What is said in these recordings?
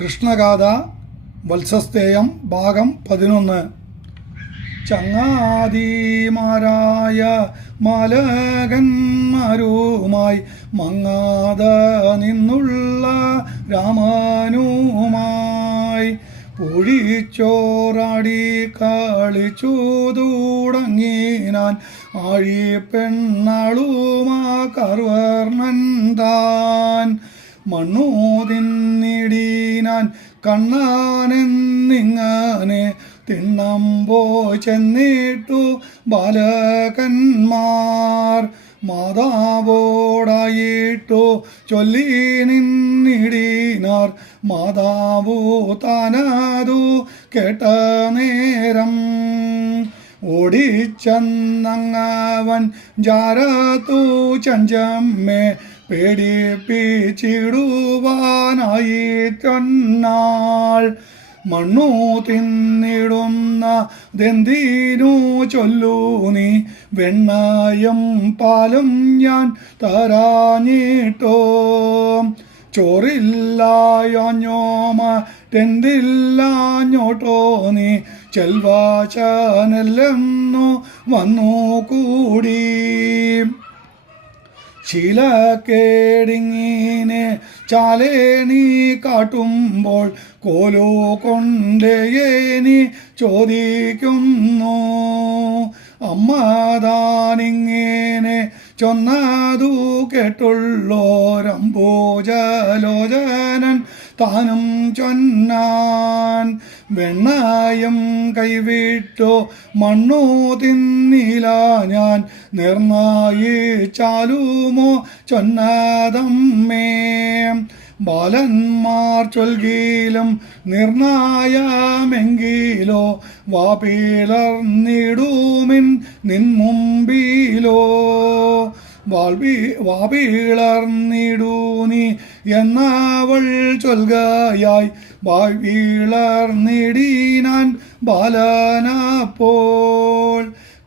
കൃഷ്ണഗാഥ വത്സസ്തേയം ഭാഗം 11. ചങ്ങാതിമാരായ മാലകന്മാരുമായി മങ്ങാതെ നിന്നുള്ള രാമനുമായി പൊഴിച്ചോറാടി കളിച്ചു തുടങ്ങിനാൻ ആഴിപ്പെണ്ണാളുമാ കർവർണ്ണൻ താൻ മണ്ണു തിന്നിടീനാൻ കണ്ണാനെന്നിങ്ങനെ തിണ്ണമ്പോ ചെന്നിട്ടു ബാലകന്മാർ മാതാവോടായിട്ടു ചൊല്ലി നിന്നിടീനാർ മാതാവു താനതു കേട്ട നേരം ഓടിച്ചെന്നങ്ങവൻ ജാരത്തു ചഞ്ചമ്മേ പേടിപ്പിച്ചിടുവാനായി ചൊന്നാൾ മണ്ണു തിന്നിടുന്നതെന്തിനു ചൊല്ലു നീ വെണ്ണയും പാലും ഞാൻ തരാഞ്ഞിട്ടോ ചോറില്ലാഞ്ഞോമാറ്റെന്തില്ലാഞ്ഞോട്ടോ നീ ചെൽവാചനെല്ലെന്നു വന്നു കൂടി ശീലക്കേടിങ്ങിനെ ചാലേണി കാട്ടുമ്പോൾ കോലോ കൊണ്ടേനി ചോദിക്കുന്നു അമ്മതാനിങ്ങനെ ചൊന്നതു കേട്ടുള്ളോരംബോജലോചനൻ താനും ചൊന്നാൻ വെണ്ണയും കൈവിട്ടോ മണ്ണു തിന്നില ഞാൻ നിർണയിച്ചാലുമോ ചൊന്നതമ്മേ ബാലന്മാർ ചൊൽകിലും നിർണയമെങ്കിലോ വാപിളർന്നിടുമിൻ നിൻ മുമ്പിലോ വാപിളർന്നിടൂ നീ എന്നവൾ ചൊൽകയായി വാവിളർന്നിടീനാൻ ബാലനപ്പോൾ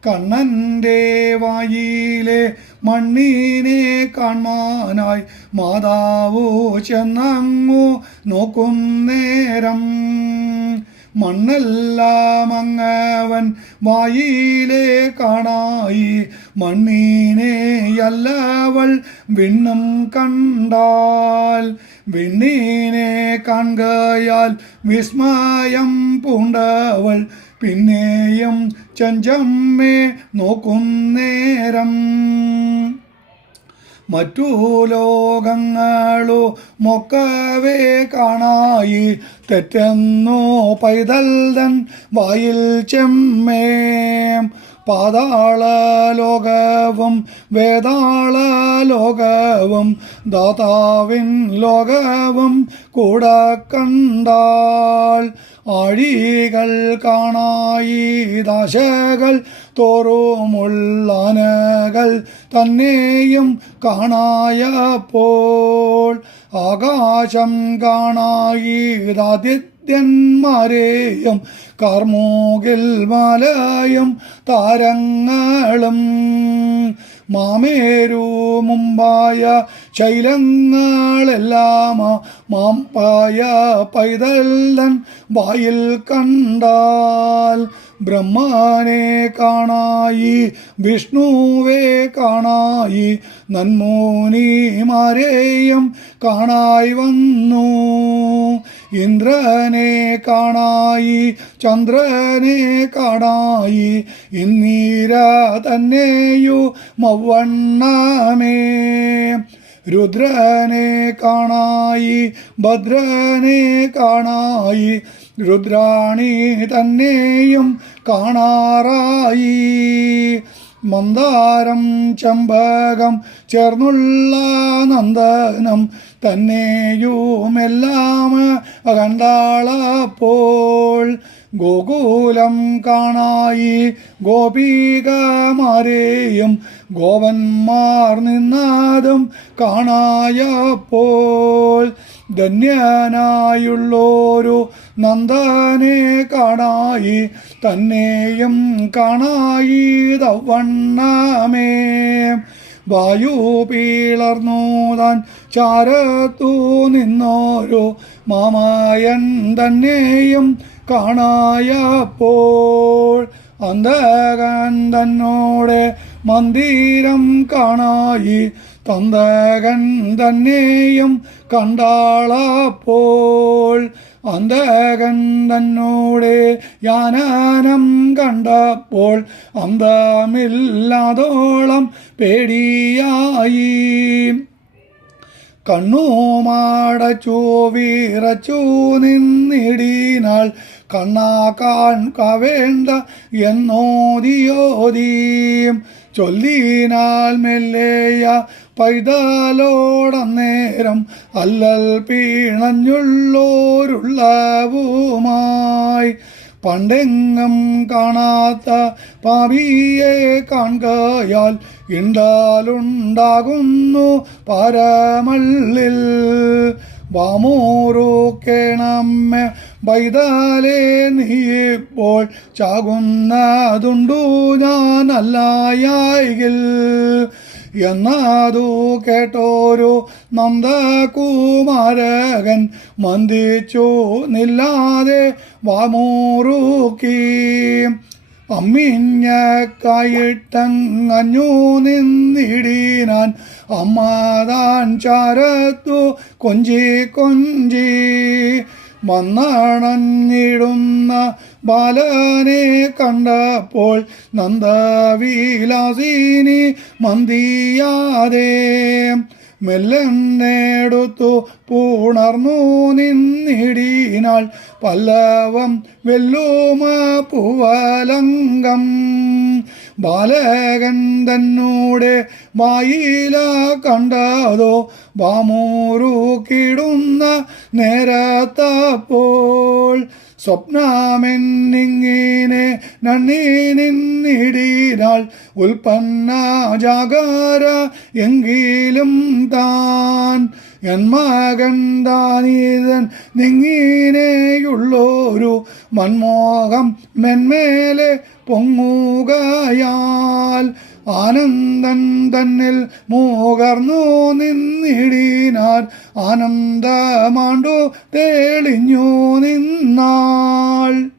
കണ്ണൻ്റെ വായിലെ മണ്ണിനെ കാണാനായി മാതാവു ചെന്നങ്ങു നോക്കുന്നേരം മണ്ണെല്ലാം അങ്ങവൻ വായിലെ കാണായി മണ്ണിനെയല്ലവൾ വിണ്ണും കണ്ടാൽ വിണ്ണിനെ കാണുകയാൽ വിസ്മയം പൂണ്ടവൾ പിന്നെയും ചഞ്ചമ്മേ നോക്കുന്നേരം മറ്റു ലോകങ്ങളു മൊക്കവേ കാണായി തെറ്റെന്നു പൈതൽ തൻ വായിൽ ചെമ്മേ പാതാള ലോകവും വേതാള ലോകവും ദാതാവിൻ ലോകവും കൂടെ കണ്ടാൽ ആഴികൾ കാണായി ദാശകൾ തോറുമുള്ളാനകൾ തന്നെയും കാണായപ്പോൾ ആകാശം കാണായി ആദിത്യന്മാരെയും കാർമൂകിൽ മാലയും താരങ്ങളും മാമേരു മുമ്പായ ശൈലങ്ങളെല്ലാം മാമ്പായ പൈതല്ലൻ വായിൽ കണ്ടാൽ ബ്രഹ്മാനെ കാണായി വിഷ്ണുവെ കാണായി നന്മൂനിമാരെയും കാണായി വന്നു ഇന്ദ്രനെ കാണായി ചന്ദ്രനെ കാണായി ഇന്നീര തന്നെയു മവണ്ണമേ രുദ്രനെ കാണായി ഭദ്രനെ കാണായി രുദ്രാണി തന്നെയും കാണാറായി മന്ദാരം ചമ്പകം ചേർന്നുള്ള നന്ദനം തന്നെയുമെല്ലാം കണ്ടാളപ്പോൾ ഗോകുലം കാണായി ഗോപികമാരെയും ഗോപന്മാർ നിന്നതും കാണായപ്പോൾ ധന്യനായുള്ളൊരു നന്ദനെ കാണായി തന്നെയും കാണായി തവണ്ണമേ വായു പിളർന്നു താൻ ചാരത്തു നിന്നോരോ മാമായൻ തന്നെയും കാണായപ്പോൾ അന്തകൻ തന്നോടെ മന്ദിരം കാണായി തന്തകൻ തന്നെയും കണ്ടാളപ്പോൾ അന്തകൻ തന്നോടെ യാനനം കണ്ടപ്പോൾ അന്തമില്ലാതോളം പേടിയായി കണ്ണുമാടച്ചു വിറച്ചു നിന്നിടിനാൾ കണ്ണാക്കാൻ വേണ്ട എന്നോദിയോദീം ചൊല്ലിനാൽ മെല്ലേയ പൈതലോടന്നേരം അല്ലൽ പീണഞ്ഞുള്ളോരുള്ളവുമായി പണ്ടെങ്ങും കാണാത്ത പാപിയെ കാണുകയാൽ ഇണ്ടാലുണ്ടാകുന്നു പരമള്ളിൽ വാമൂറുക്കേണമ്മ പൈതലേ നീപ്പോൾ ചാകുന്നതുണ്ടു ഞാനല്ലായെങ്കിൽ എന്നതു കേട്ടോരു നന്ദകുമാരകൻ മന്ദിച്ചു നില്ലാതെ വാമൂറുക്കി അമ്മിഞ്ഞക്കായിട്ടങ്ങഞ്ഞു നിന്നിടിനാൻ അമ്മാതാൻ ചാരത്തു കൊഞ്ചി കൊഞ്ചി വന്നണഞ്ഞിടുന്ന ബാലനെ കണ്ടപ്പോൾ നന്ദവിലാസിനി മന്ദിയാതെ മെല്ലെന്നെടുത്തു പുണർന്നു നിന്നിടിനാൾ പല്ലവം വെല്ലുമ പൂവലങ്കം ബാലകൻ തന്നൂടെ വായില കണ്ടതോ വാമൂറുക്കിടുന്ന നേരത്തപ്പോൾ സ്വപ്നമെന്നിങ്ങനെ നന്ദി നിന്നിടിനാൾ ഉൽപ്പന്ന ജാഗര എങ്കിലും താൻ എൻ മകൻ താനീതൻ നിങ്ങിനെയുള്ളൊരു മൻമോഹം മെന്മേലെ പൊങ്ങുകയാൽ ആനന്ദൻ തന്നിൽ മൂകർന്നു നിന്നിടിനാർ ആനന്ദമാണ്ടു തെളിഞ്ഞു നിന്നാൾ.